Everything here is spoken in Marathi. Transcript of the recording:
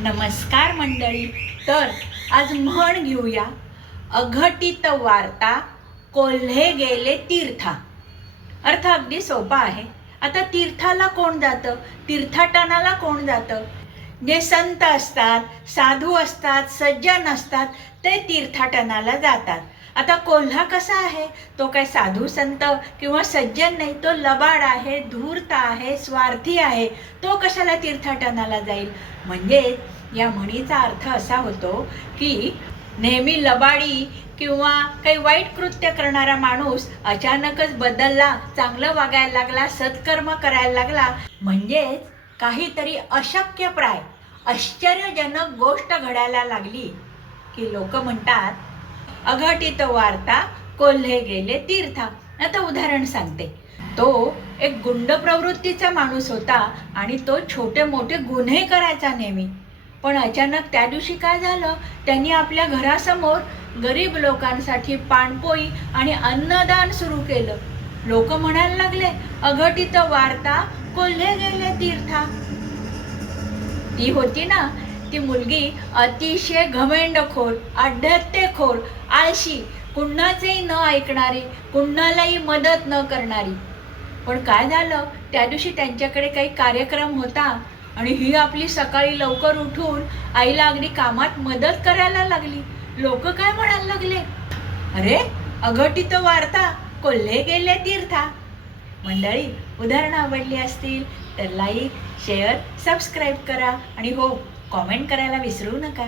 नमस्कार मंडळी. तर आज म्हण घेऊया, अघटित वार्ता कोल्हे गेले तीर्था. अर्थ अगदी सोपा आहे. आता तीर्थाला कोण जातं, तीर्थाटनाला कोण जातं? जे संत असतात, साधू असतात, सज्जन असतात, ते तीर्थाटनाला जातात. आता कोल्हा कसा आहे? तो काय साधू संत किंवा सज्जन नाही, तो लबाड आहे, धूर्त आहे, स्वार्थी आहे. तो कशाला तीर्थाटनाला जाईल? म्हणजे या म्हणीचा अर्थ असा होतो की नेहमी लबाडी किंवा काही वाईट कृत्य करणारा माणूस अचानकच बदलला, चांगलं वागायला लागला, सत्कर्म करायला लागला, म्हणजेच काहीतरी अशक्यप्राय आश्चर्यजनक गोष्ट घडायला लागली की लोक म्हणतात, अघटित वार्ता कोल्हे गेले तीर्था. आता उदाहरण सांगते. तो एक गुंड प्रवृत्तीचा माणूस होता आणि तो छोटे मोठे गुन्हे करायचा नेहमी. पण अचानक त्या दिवशी काय झालं, त्यांनी आपल्या घरासमोर गरीब लोकांसाठी पाणपोई आणि अन्नदान सुरू केलं. लोक म्हणायला लागले, अघटित वार्ता कोल्हे गेले तीर्था. ती होती ना, ती मुलगी अतिशय घमेंडखोर, आढ्यत्तेखोर, आळशी, कुणाचेही न ऐकणारी, कुणालाही मदत न करणारी. पण काय झालं, त्या दिवशी त्यांच्याकडे काही कार्यक्रम होता आणि ही आपली सकाळी लवकर उठून आईला अगदी कामात मदत करायला लागली. लोक काय म्हणायला लागले, अरे अघटित वार्ता कोल्हे गेले तीर्था. मंडळी, उदाहरणं आवडली असतील तर लाईक, शेअर, सबस्क्राईब करा आणि हो, कॉमेंट करायला विसरू नका.